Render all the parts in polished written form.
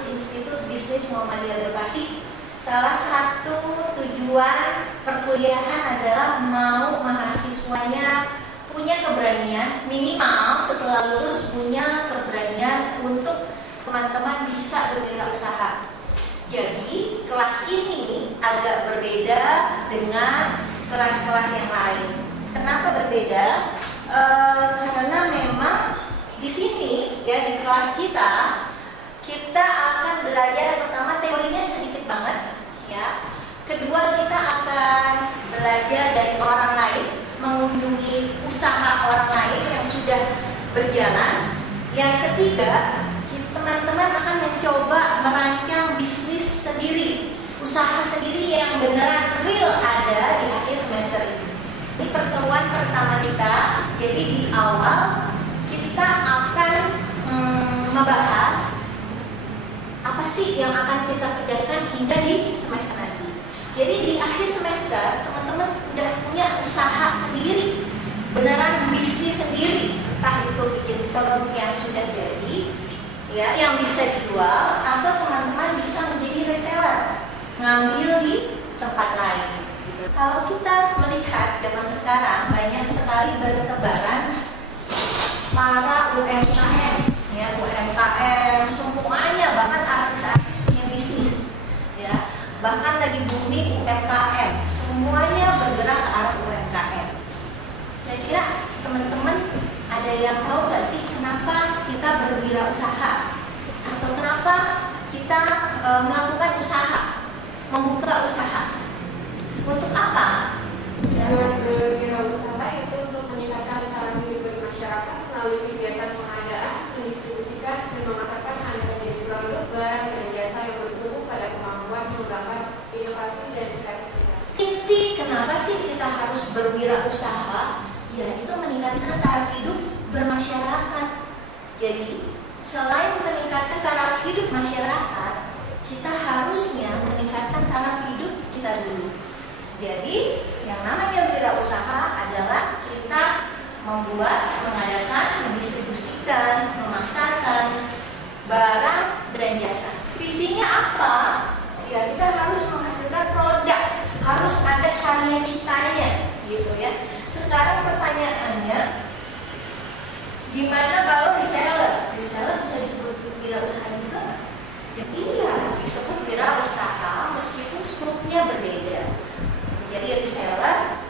kampus Institut Bisnis Muhammadiyah Bekasi, salah satu tujuan perkuliahan adalah mau mahasiswanya punya keberanian, minimal setelah lulus punya keberanian untuk teman-teman bisa berwirausaha. Jadi kelas ini agak berbeda dengan kelas-kelas yang lain. Kenapa berbeda? Karena memang di sini ya di kelas kita akan belajar pertama teorinya sedikit banget ya. Kedua kita akan belajar dari orang lain, mengunjungi usaha orang lain yang sudah berjalan. Yang ketiga, teman-teman akan mencoba merancang bisnis sendiri, usaha sendiri yang beneran real ada di akhir semester ini. Ini pertemuan pertama kita, jadi di awal kita akan membahas apa sih yang akan kita kerjakan hingga di semester nanti. Jadi di akhir semester teman-teman udah punya usaha sendiri, beneran bisnis sendiri, entah itu bikin produk yang sudah jadi, ya, yang bisa dijual, atau teman-teman bisa menjadi reseller, ngambil di tempat lain. Gitu. Kalau kita melihat zaman sekarang banyak sekali bertebaran para UMKM, ya UMKM semuanya, bahkan artis-artis punya bisnis, ya bahkan lagi booming UMKM, semuanya bergerak ke arah UMKM. Saya kira teman-teman ada yang tahu nggak sih kenapa kita berwirausaha atau kenapa kita melakukan usaha, membuka usaha? Untuk apa? Berwirausaha itu untuk meningkatkan taraf hidup bermasyarakat melalui kegiatan pengadaan, mendistribusikan, dan memasarkan aneka jenis produk, barang, dan jasa yang bertumbuh pada kemampuan mengembangkan inovasi dan kreativitas. Inti kenapa sih kita harus berwirausaha? Ya itu meningkatkan taraf hidup bermasyarakat. Jadi selain meningkatkan taraf hidup masyarakat, kita harusnya meningkatkan taraf hidup kita dulu. Jadi yang namanya wirausaha adalah kita membuat, mengadakan, mendistribusikan, memasarkan barang dan jasa. Visinya apa? Ya kita harus menghasilkan produk, harus ada karya ciptanya, gitu ya. Sekarang pertanyaannya, gimana kalau reseller? Reseller bisa disebut wirausaha juga nggak? Ya, iya, disebut wirausaha meskipun skupnya berbeda. Jadi reseller,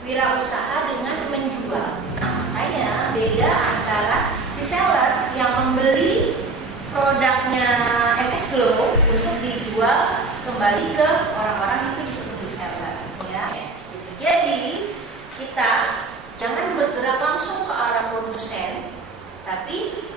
wirausaha dengan menjual. Nah, makanya beda antara reseller yang membeli produknya MS Glow untuk dijual kembali ke orang-orang, itu disebut reseller, ya. Jadi kita jangan bergerak langsung ke arah produsen, tapi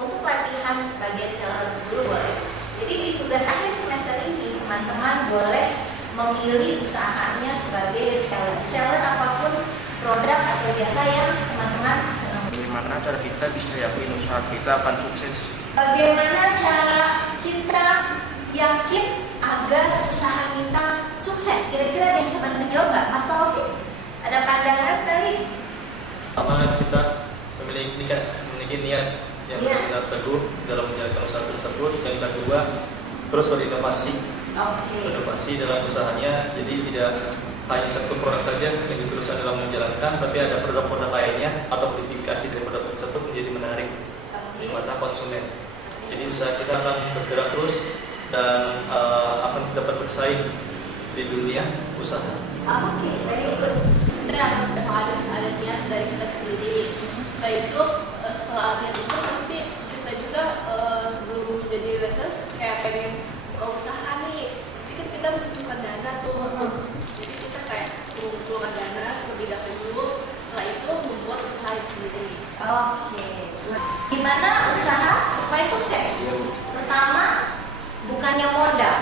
untuk latihan sebagai reseller dulu boleh. Jadi di tugas akhir semester ini teman-teman boleh memilih usahanya sebagai reseller. Reseller apapun produk atau jasa yang teman-teman senang. Bagaimana cara kita bisa yakin usaha kita akan sukses? Bagaimana cara kita yakin agar usaha kita sukses? Kira-kira ada yang bisa bantu jawab nggak, Mas Taufik? Ada pandangan kali? Pertama, kita memiliki niat yang benar teguh dalam menjalankan usaha tersebut. Yang kedua, terus berinovasi. Inovasi dalam usahanya, jadi tidak hanya satu produk saja yang diteruskan dalam menjalankan, tapi ada produk-produk lainnya atau modifikasi dari produk tersebut menjadi menarik di mata konsumen. Jadi usaha kita akan bergerak terus dan akan dapat bersaing di dunia usaha. Oke, baik. Kita harus ada niat dari kita sendiri. Setelah itu, setelah niat itu pasti kita juga sebelum jadi reseller kayak pengen buka usaha nih. Jadi kan kita membutuhkan dana tuh. Jadi kita kayak mengumpulkan dana lebih dahulu. Setelah itu membuat usaha itu sendiri. Oke. Gimana usaha supaya sukses? Pertama, bukannya modal.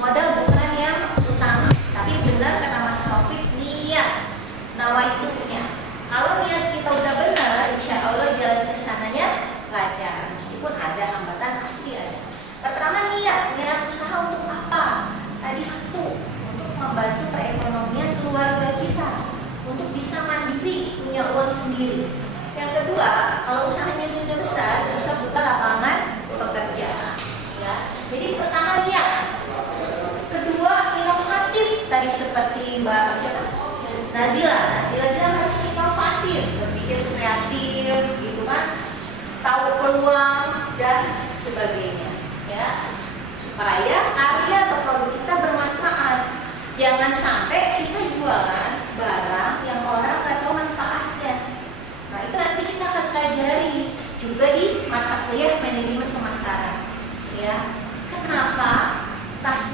Modal bukan yang utama, tapi benar kata Mas Taufik, niat. Nawaitunya. Kalau niat kita udah benar, insya Allah jalan ke sananya lancar. Meskipun ada hambatan, pasti ada. Pertama niat usaha untuk apa? Tadi satu, untuk membantu perekonomian keluarga kita, untuk bisa mandiri, punya uang sendiri. Yang kedua, kalau usahanya sudah besar, bisa buka lapangan pekerjaan. Ya, Jadi pertama niat, kedua inovatif, tadi seperti Mbak siapa? Nazila dia harus inovatif, berpikir kreatif, gitu kan, tahu peluang dan sebagainya, ya, supaya karya atau produk kita bermanfaat. Jangan sampai kita jualan barang yang orang nggak tahu manfaatnya. Nah itu nanti kita akan pelajari juga di mata kuliah manajemen pemasaran. Ya, kenapa tas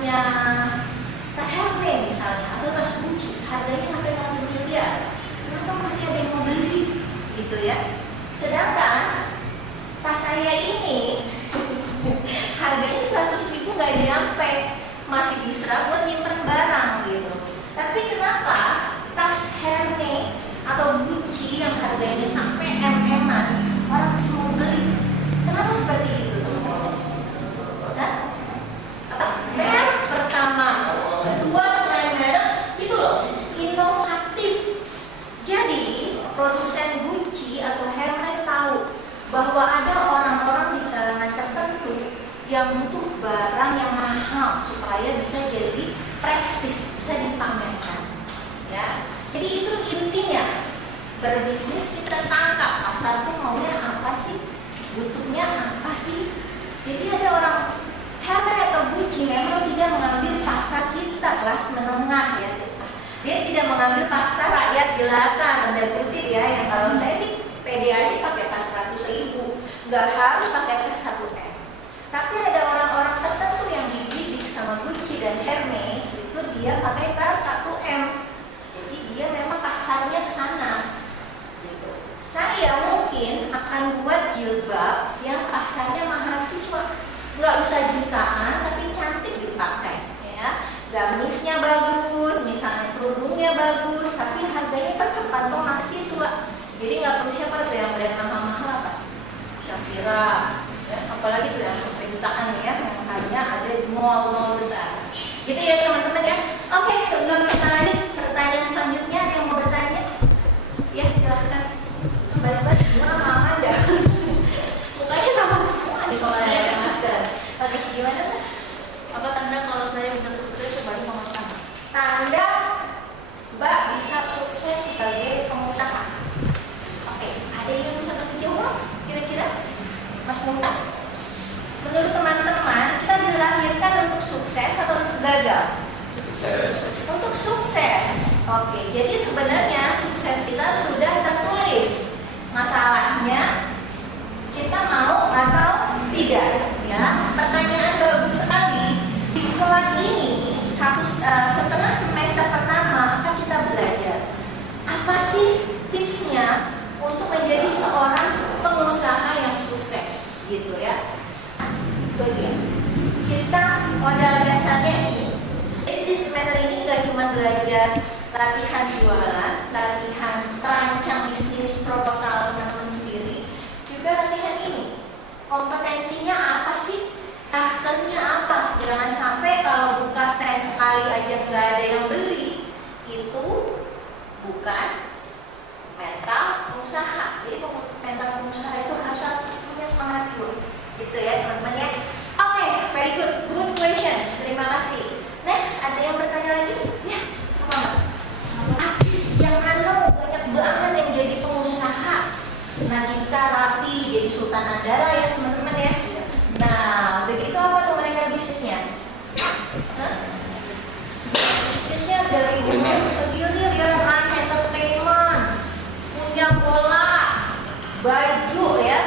Hermes misalnya atau tas Gucci harganya sampai 1 miliar? Kenapa masih ada yang mau beli? Gitu ya. Sedangkan tas saya ini harganya 100.000 nggak nyampe, masih bisa buat nyimpen barang gitu. Tapi kenapa tas Hermes atau Gucci yang harganya sampai MM-an orang masih mau beli? Kenapa seperti itu, teman-teman? Nah, merek pertama, kedua selain merek itu loh, inovatif. Jadi produsen Gucci atau Hermes tahu bahwa ada orang-orang di kalangan tertentu yang butuh barang yang mahal supaya bisa jadi prestis, bisa dipamerkan. Ya, jadi itu intinya. Berbisnis kita tangkap pasar tuh maunya apa sih, butuhnya apa sih. Jadi ada orang Hermes atau Gucci memang tidak mengambil pasar kita kelas menengah ya. Dia tidak mengambil pasar rakyat jelata, tanda kutip ya. Yang kalau saya sih pede aja pakai tas 100.000, nggak harus pakai tas 1M. Tapi ada orang-orang tertentu yang dididik sama Gucci dan Hermes itu dia pakai tas 1M. Jadi dia memang pasarnya ke sana. Gitu. Saya mungkin akan buat jilbab yang pasarnya mahasiswa, nggak usah jutaan tapi cantik dipakai, ya. Gamisnya bagus, misalnya kerudungnya bagus, tapi harganya kan terpatok mahasiswa. Jadi nggak perlu siapa tuh yang brand mahal-mahal apa? Shafira, ya, apalagi tuh yang sampai jutaan ya, yang hanya ada di mall-mall besar. Gitu ya teman-teman ya. Oke, sebelum kita lanjut pertanyaan selanjutnya, ada yang mau bertanya? Ya silahkan. Balik-balik, lama aja. Mukanya sama semua nih kalau ada masker. Tapi gimana kan? Apa tanda kalau saya bisa sukses sebagai pengusaha? Tanda Mbak bisa sukses sebagai pengusaha. Oke, ada yang bisa bantu jawab? Kira-kira? Mas Mumtaz? Menurut teman-teman, kita dilahirkan untuk sukses atau untuk gagal? Sukses. Untuk sukses. Oke, jadi sebenarnya sukses kita sudah tertulis. Masalahnya kita mau atau tidak, ya. Pertanyaan bagus sekali. Di kelas ini setengah semester pertama akan kita belajar apa sih tipsnya untuk menjadi seorang pengusaha yang sukses, gitu ya. Bagian kita modal dasarnya ini. Jadi di semester ini nggak cuma belajar latihan jualan, latihan terancang bisnis proposal teman-teman sendiri, juga latihan ini. Kompetensinya apa sih? Karakternya apa? Jangan sampai kalau buka stand sekali aja nggak ada yang beli, itu bukan mental pengusaha. Jadi mental pengusaha itu harus punya semangat dulu, gitu ya teman-teman ya. Oke, very good questions. Terima kasih. Next, ada yang bertanya lagi? Ya, apa? Artis yang banyak banget yang jadi pengusaha. Nagita, Raffi jadi Sultan Andara ya teman-teman ya. Nah, begitu apa tuh mereka bisnisnya? Bisnisnya dari hulu ke hilir ya, Line Entertainment, punya bola, baju ya.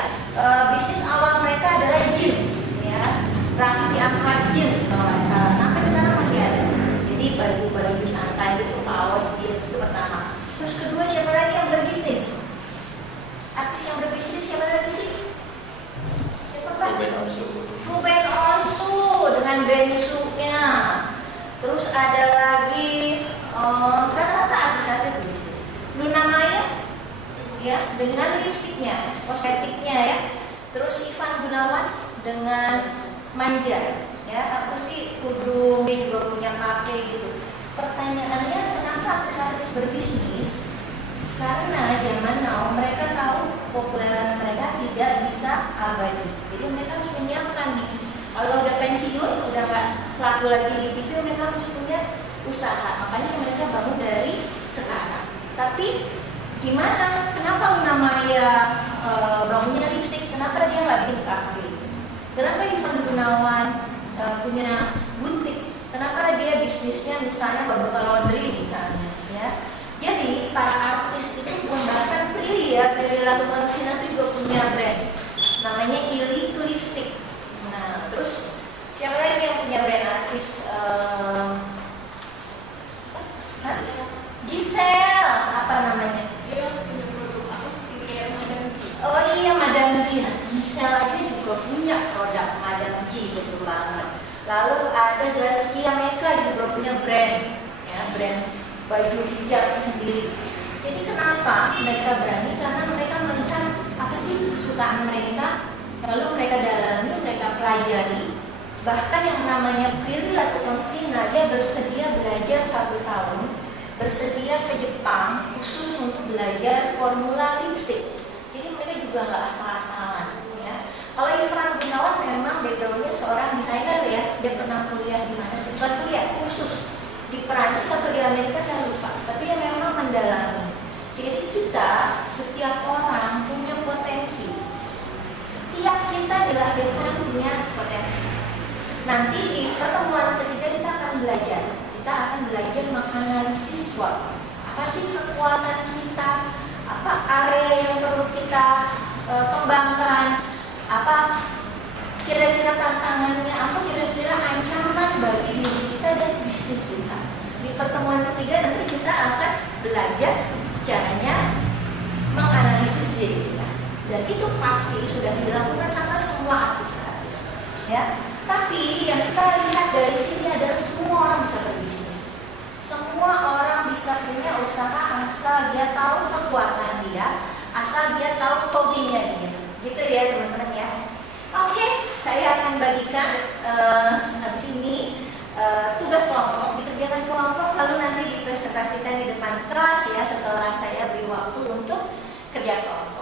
Bisnis awal mereka adalah jeans ya. Raffi Ahmad jeans kalau nggak salah, sampai sekarang masih ada. Jadi baju-baju santai gitu, kaos jeans itu pertama. Terus kedua siapa lagi yang berbisnis? Artis yang berbisnis siapa lagi sih? Siapa Pak? Ruben Onsu dengan bensunya. Terus ada lagi rata-rata artis-artis berbisnis. Luna Maya ya dengan lipstiknya, kosmetiknya ya. Terus Ivan Gunawan dengan manja ya, apa sih, kudung, dia juga punya kafe gitu. Pertanyaannya kenapa artis-artis berbisnis? Karena zaman now mereka tahu popularitas mereka tidak bisa abadi. Jadi mereka harus menyiapkan nih. Kalau udah pensiun laku lagi di TV, mereka harus punya usaha. Makanya mereka bangun dari sekarang. Tapi gimana? Kenapa namanya bangunnya lipstick? Kenapa dia nggak bikin kafe? Kenapa Ivan Gunawan punya butik? Kenapa dia bisnisnya misalnya Babuka Laundry misalnya? Ya. Jadi para artis itu bahkan Prilly ya, Prilly Latuconsina itu juga punya brand namanya Ili itu lipstick. Nah terus siapa lagi yang punya brand artis? Giselle, apa namanya? Dia punya produk apa skincare Madam G. Oh iya Madam G. Nah, Giselle aja juga punya produk Madam G gitu banget. Lalu ada Zaskia Meka juga punya brand, ya brand baju hijab sendiri. Jadi kenapa mereka berani? Karena mereka melihat apa sih kesukaan mereka, lalu mereka dalami, mereka pelajari. Bahkan yang namanya Prilly Latuconsina, dia bersedia belajar 1 tahun, bersedia ke Jepang khusus untuk belajar formula lipstick. Jadi mereka juga nggak asal-asalan. Ya. Kalau Ivan Gunawan memang backgroundnya seorang desainer ya, dia pernah kuliah di mana? Bukan kuliah khusus di Perancis atau di Amerika saya lupa, tapi dia memang mendalami. Jadi kita setiap orang punya potensi. Setiap kita dilahirkan punya potensi. Nanti di pertemuan ketiga kita akan belajar. Kita akan belajar menganalisis SWOT. Apa sih kekuatan kita? Apa area yang perlu kita kembangkan? Apa kira-kira tantangannya? Apa kira-kira ancaman bagi diri kita dan bisnis kita? Di pertemuan ketiga nanti kita akan belajar caranya menganalisis diri kita. Dan itu pasti sudah dilakukan sama semua artis-artis. Ya. Tapi yang kita lihat dari sini adalah semua orang bisa berbisnis. Semua orang bisa punya usaha asal dia tahu kekuatan dia, asal dia tahu hobinya dia. Gitu ya teman-teman ya. Oke, saya akan bagikan habis ini tugas kelompok, dikerjakan kelompok, lalu nanti dipresentasikan di depan kelas ya setelah saya beri waktu untuk kerja kelompok.